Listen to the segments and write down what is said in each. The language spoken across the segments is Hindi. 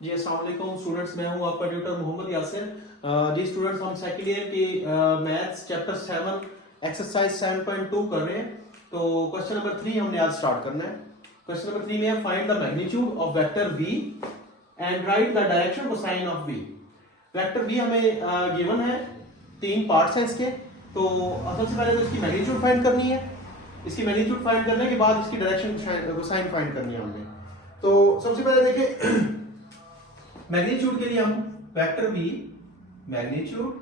जी अस्सलाम वालेकुम स्टूडेंट्स, मैं हूं आपका ट्यूटर मोहम्मद यासिर। जी स्टूडेंट्स, हम सेकंड ईयर की मैथ्स चैप्टर 7 एक्सरसाइज 7.2 कर रहे हैं। तो क्वेश्चन नंबर 3 हमने आज स्टार्ट करना है। क्वेश्चन नंबर 3 में है find the magnitude of vector v and right the direction cosine of v। Vector v हमें गिवन है, 3 पार्ट्स हैं इसके। तो सबसे पहले तो इसकी मैग्नीट्यूड फाइंड करनी है। इसकी मैग्नीट्यूड फाइंड करने के बाद इसकी डायरेक्शन कोसाइन फाइंड करनी है हमने। तो सबसे पहले देखिए मैग्नीट्यूड के लिए हम वेक्टर v मैग्नीट्यूड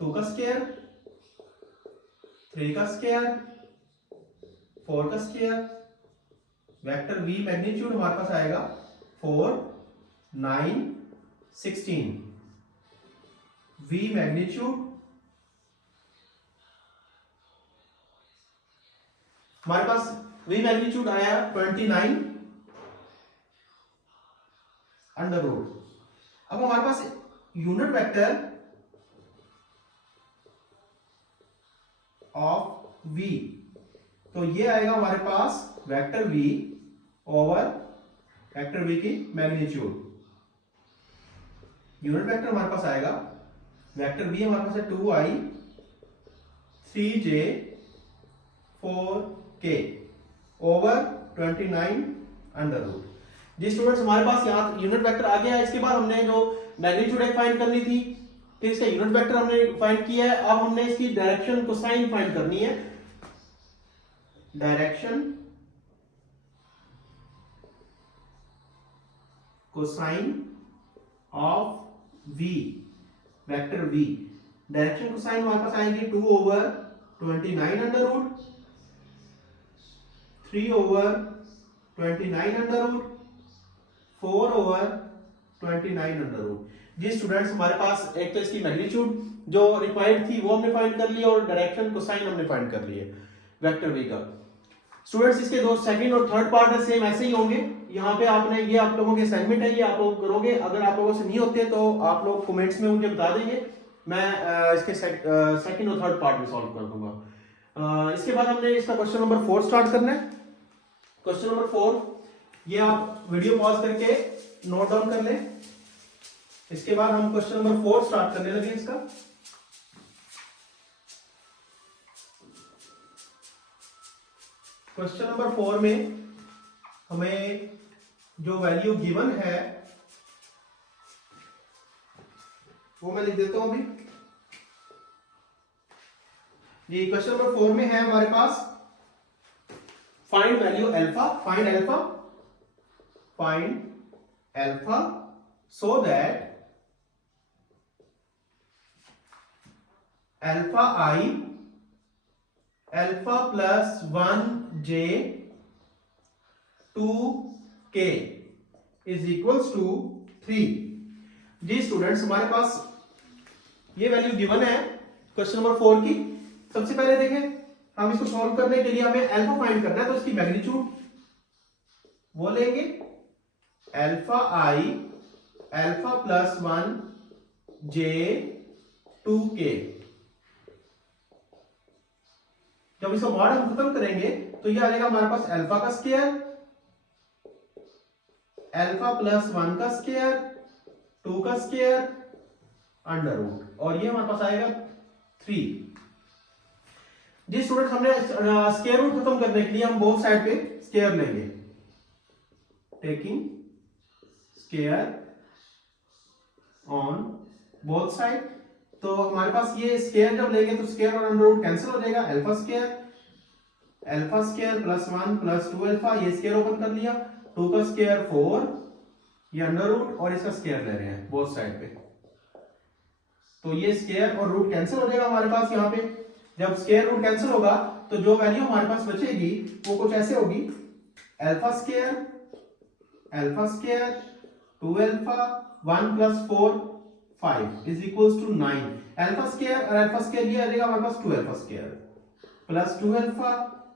2 का स्क्वायर, 3 का स्क्वायर, 4 का स्क्वायर। वेक्टर v मैग्नीट्यूड हमारे पास आएगा 4, 9, 16। v मैग्नीट्यूड हमारे पास v मैग्नीट्यूड आया 29 अंडर रूट। अब हमारे पास यूनिट वेक्टर ऑफ v, तो ये आएगा हमारे पास vector v over vector v की मैग्नीट्यूड। यूनिट वेक्टर हमारे पास आएगा वेक्टर v हमारे पास है 2i 3j 4k over 29 under root. जी स्टूडेंट्स, हमारे पास यहाँ यूनिट वेक्टर आ गया है। इसके बाद हमने जो मैग्नीट्यूड फाइंड करनी थी, फिर इसका यूनिट वेक्टर हमने फाइंड किया है। अब हमने इसकी डायरेक्शन कोसाइन फाइंड करनी है। Direction cosine of v vector v। Direction cosine हमारे पास आएंगे 2 over 29 under root, 3 over 29 under root, 4 over 29 under root. जी स्टूडेंट्स, हमारे पास एक तो इसकी मैग्नीट्यूड जो रिक्वायर्ड थी वो हमने फाइंड कर लिया और डायरेक्शन कोसाइन हमने फाइंड कर लिया वेक्टर v का। स्टूडेंट्स, इसके दो सेकंड और थर्ड पार्ट है सेम ऐसे ही होंगे। यहाँ पे आपने ये आप लोगों के असाइनमेंट है, ये आप लोग करोगे। अगर आप लोगों से नहीं होते तो आप लोग कमेंट्स में मुझे बता देंगे, मैं इसके सेकंड और थर्ड पार्ट में सॉल्व कर दूंगा। इसके बाद हमने इसका क्वेश्चन नंबर 4 स्टार्ट करना है। क्वेश्चन नंबर 4, ये आप वीडियो पॉज करके नोट डाउन कर लें। इसके बाद हम क्वेश्चन नंबर 4 स्टार्ट करने लगे इसका। क्वेश्चन नंबर 4 में हमें जो वैल्यू गिवन है वो मैं लिख देता हूं अभी। जी क्वेश्चन नंबर 4 में है हमारे पास find value alpha, find alpha so that alpha i alpha plus 1j 2k is equals to 3। जी स्टूडेंट्स, हमारे पास ये वैल्यू गिवन है क्वेश्चन नंबर 4 की। सबसे पहले देखें, हम इसको सॉल्व करने के लिए हमें अल्फा फाइंड करना है, तो इसकी मैग्नीट्यूड वो लेंगे alpha i alpha plus 1j 2k। जब इसका मॉड हम खत्म करेंगे तो ये आ जाएगा हमारे पास अल्फा का स्क्वायर, अल्फा प्लस 1 का स्क्वायर, 2 का स्क्वायर अंडर रूट, और ये हमारे पास आएगा 3। जी स्टूडेंट, हमने स्क्वायर रूट खत्म करने के लिए हम बोथ साइड पे स्क्वायर लेंगे। Taking square on both side, तो हमारे पास ये स्क्वायर जब लेंगे तो स्क्वायर और अंडर रूट कैंसिल हो जाएगा। Alpha square plus 1 plus 2 alpha, ये स्क्वायर ओपन कर लिया, 2 का स्क्वायर 4, ये अंडर रूट और इसका स्क्वायर ले रहे हैं बोथ साइड पे, तो ये स्क्वायर और रूट कैंसिल हो जाएगा हमारे पास। यहाँ पे जब स्क्वायर रूट कैंसिल होगा तो जो वैल्यू हमारे पास बचेगी वो कुछ ऐसे होगी, alpha square 2 alpha 1 plus 4 5 is equals to 9। Alpha square और अल्फा स्क्वायर ये आ जाएगा हमारे पास 2 alpha square plus 2 alpha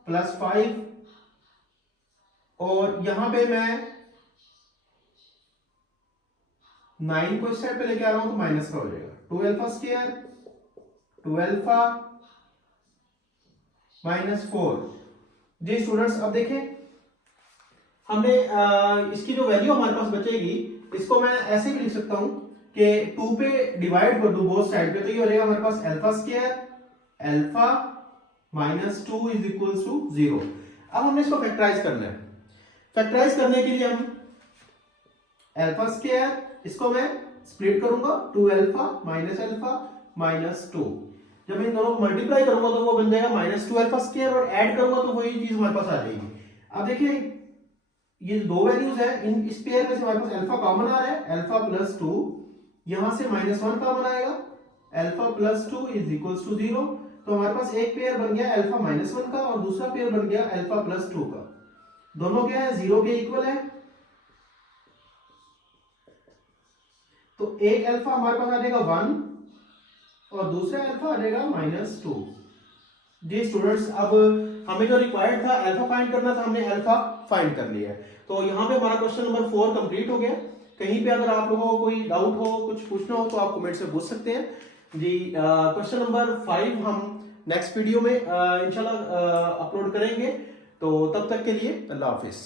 plus 5, और यहां पे मैं 9 को इस साइड पे लेके आ रहा हूं तो माइनस का हो जाएगा। 2 अल्फा स्क्वायर 2 अल्फा -4। जी स्टूडेंट्स, अब देखें हमने इसकी जो वैल्यू हमारे पास बचेगी, इसको मैं ऐसे भी लिख सकता हूं कि 2 पे डिवाइड कर दूं बोथ साइड पे, तो ये हो जाएगा हमारे पास alpha square alpha minus 2 is equals to 0। अब हमने इसको फैक्टराइज करना है। फैक्टराइज करने के लिए हम अल्फा स्क्वायर, इसको मैं स्प्लिट करूंगा 2 अल्फा माइनस 2। जब इन दोनों को मल्टीप्लाई करूंगा तो वो बन जाएगा माइनस 2 अल्फा स्क्वायर, और ऐड करूंगा तो वही चीज हमारे पास आ जाएगी। अब देखिए ये दो वैल्यूज है, इन इस पेयर में से हमारे पास अल्फा कॉमन आ रहा है, अल्फा प्लस 2, यहां से -1 कॉमन आएगा, alpha plus 2 is equals to 0। तो हमारे पास एक पेयर बन गया अल्फा -1 का और दूसरा पेयर बन गया अल्फा प्लस 2 का। दोनों क्या है, 0 के इक्वल है। तो एक अल्फा हमारे पास आ जाएगा 1 और दूसरा अल्फा आ जाएगा -2। जी स्टूडेंट्स, अब हमें जो रिक्वायर्ड था अल्फा फाइंड करना था, हमने अल्फा फाइंड कर लिया है। तो यहाँ पे हमारा क्वेश्चन नंबर 4 कंप्लीट हो गया। कहीं पे अगर आप लोगों को कोई डाउट हो, कुछ पूछना हो तो आप कमेंट से पूछ सकते हैं जी। क्वेश्चन नंबर 5 हम नेक्स्ट वीडियो में इंशाल्लाह अपलोड करेंगे। तो तब तक के लिए अल्लाह हाफिज।